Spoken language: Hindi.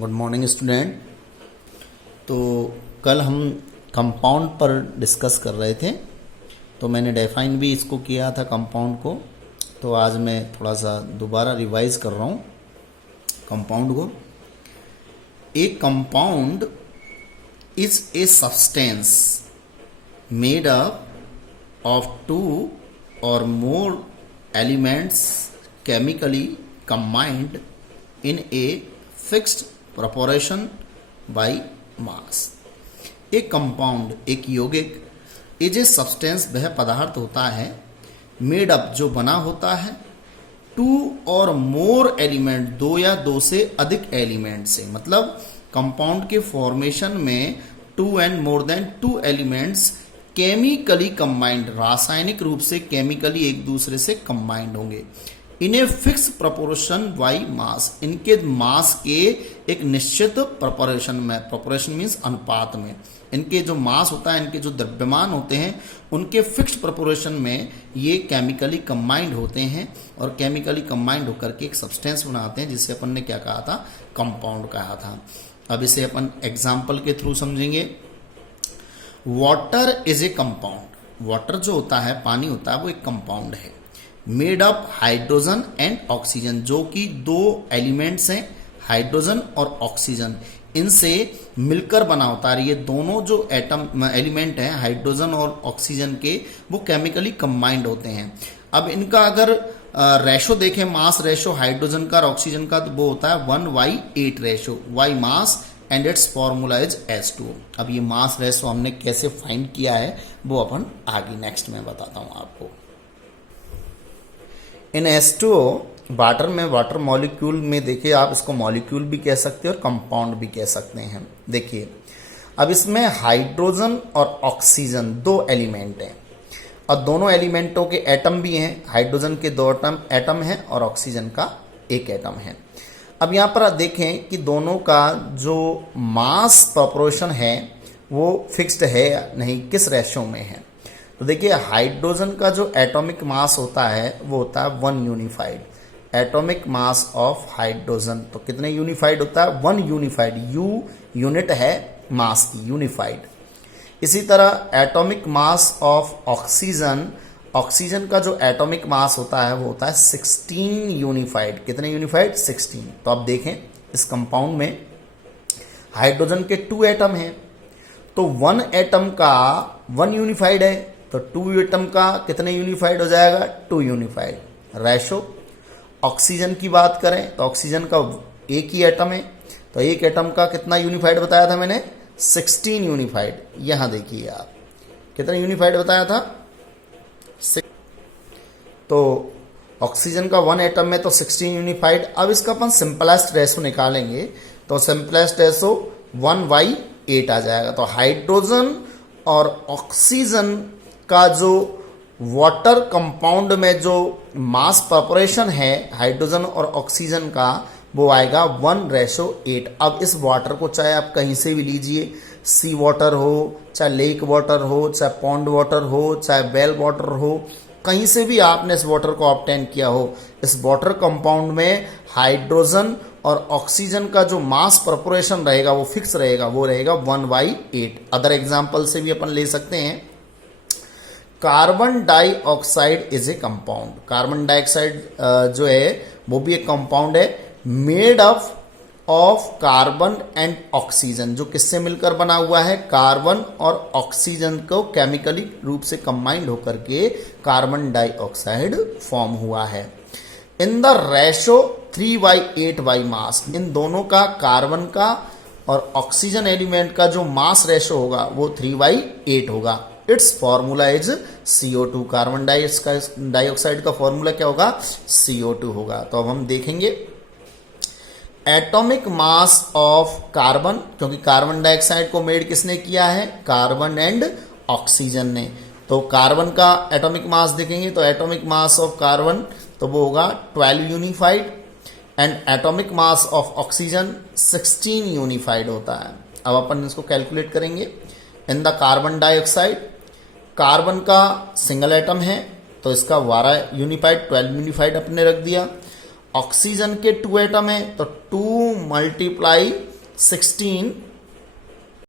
Good morning student. तो कल हम कंपाउंड पर डिस्कस कर रहे थे, तो मैंने डिफाइन भी इसको किया था कंपाउंड को। तो आज मैं थोड़ा सा दोबारा रिवाइज कर रहा हूँ कंपाउंड को। A compound is a substance made up of two और more elements chemically combined in a fixed proportion by mass। एक कंपाउंड, एक यौगिक इज ए सब्सटेंस, वह पदार्थ होता है, मेड अप जो बना होता है, टू और मोर एलिमेंट, दो या दो से अधिक एलिमेंट से। मतलब कंपाउंड के फॉर्मेशन में two and more than two elements chemically combined, रासायनिक रूप से केमिकली एक दूसरे से कंबाइंड होंगे। In a fix proportion by mass, इनके मास के एक निश्चित प्रोपोर्शन में, प्रोपोर्शन मीन्स अनुपात में, इनके जो मास होता है, इनके जो द्रव्यमान होते हैं, उनके फिक्स प्रोपोर्शन में ये केमिकली कंबाइंड होते हैं और केमिकली कंबाइंड होकर के एक सब्सटेंस बनाते हैं, जिसे अपन ने क्या कहा था, कंपाउंड कहा था। अब इसे अपन एग्जाम्पल के थ्रू समझेंगे। Water is a compound, water जो होता है, पानी होता है, वो एक कंपाउंड है, made up hydrogen and oxygen, जो कि दो एलिमेंट्स हैं, हाइड्रोजन और ऑक्सीजन, इनसे मिलकर बना होता है। ये दोनों जो एटम एलिमेंट हैं, हाइड्रोजन और ऑक्सीजन के, वो केमिकली कंबाइंड होते हैं। अब इनका अगर रेशो देखें, मास रेशो हाइड्रोजन का और ऑक्सीजन का, तो वो होता है 1:8 ratio, by mass and its formula is H2O। अब ये मास रेशो हमने कैसे फाइंड किया है वो अपन आगे नेक्स्ट में बताता हूँ आपको। इन H2O, वाटर में, वाटर मॉलिक्यूल में देखिए, आप इसको मॉलिक्यूल भी कह सकते हैं और कंपाउंड भी कह सकते हैं। देखिए अब इसमें हाइड्रोजन और ऑक्सीजन दो एलिमेंट हैं और दोनों एलिमेंटों के एटम भी हैं। हाइड्रोजन के दो एटम हैं और ऑक्सीजन का एक एटम है। अब यहाँ पर देखें कि दोनों का जो मास प्रोपोर्शन है वो फिक्स्ड है या नहीं, किस रेशो में है। तो देखिए हाइड्रोजन का जो एटॉमिक मास होता है वो होता है 1 unified, atomic mass of hydrogen. तो कितने यूनिफाइड होता है, 1 यूनिफाइड, यू यूनिट है मास की, यूनिफाइड। इसी तरह atomic mass of oxygen, oxygen का जो एटॉमिक मास होता है वो होता है 16 यूनिफाइड। कितने यूनिफाइड, 16। तो अब देखें इस कंपाउंड में हाइड्रोजन के 2 एटम हैं, तो 1 एटम का 1 यूनिफाइड है, तो 2 एटम का कितने यूनिफाइड हो जाएगा, 2 यूनिफाइड। रेशो ऑक्सीजन की बात करें तो ऑक्सीजन का एक ही एटम है, तो एक एटम का कितना यूनिफाइड बताया था मैंने, 16 यूनिफाइड। यहां देखिए आप कितना यूनिफाइड बताया था, 6। तो ऑक्सीजन का 1 एटम में तो 16 यूनिफाइड। अब इसका अपन सिंपलेस्ट रेशो निकालेंगे, तो सिंपलेस्ट रेशो 1/8 आ जाएगा। तो हाइड्रोजन और ऑक्सीजन का जो वाटर कंपाउंड में जो मास प्रोपोर्शन है हाइड्रोजन और ऑक्सीजन का, वो आएगा 1:8। अब इस वाटर को चाहे आप कहीं से भी लीजिए, सी वाटर हो, चाहे लेक वाटर हो, चाहे पॉन्ड वाटर हो, चाहे वेल वाटर हो, कहीं से भी आपने इस वाटर को ऑब्टेन किया हो, इस वाटर कंपाउंड में हाइड्रोजन और ऑक्सीजन का जो मास प्रोपोर्शन रहेगा वो फिक्स रहेगा, वो रहेगा 1/8। अदर एग्जाम्पल से भी अपन ले सकते हैं। Carbon dioxide is a compound, carbon dioxide जो है वो भी एक कंपाउंड है, made up of carbon and oxygen, जो किससे मिलकर बना हुआ है, कार्बन और ऑक्सीजन को केमिकली रूप से कंबाइंड होकर के कार्बन डाइऑक्साइड फॉर्म हुआ है। In the ratio 3/8 by mass, इन दोनों का, कार्बन का और ऑक्सीजन एलिमेंट का जो मास रेशो होगा वो 3/8 होगा। It's formula is CO2, carbon dioxide का फॉर्मूला क्या होगा, CO2 होगा। तो अब हम देखेंगे एटॉमिक मास ऑफ कार्बन, क्योंकि कार्बन डाइऑक्साइड को मेड किसने किया है, कार्बन एंड ऑक्सीजन ने। तो कार्बन का एटॉमिक मास देखेंगे तो एटॉमिक मास ऑफ कार्बन तो वो होगा 12 unified and atomic mass of oxygen 16 unified होता है। अब अपन इसको कैलकुलेट करेंगे। In the carbon dioxide, carbon का सिंगल एटम है तो इसका 12 यूनिफाइड, 12 यूनिफाइड अपने रख दिया। ऑक्सीजन के 2 एटम है तो 2 × 16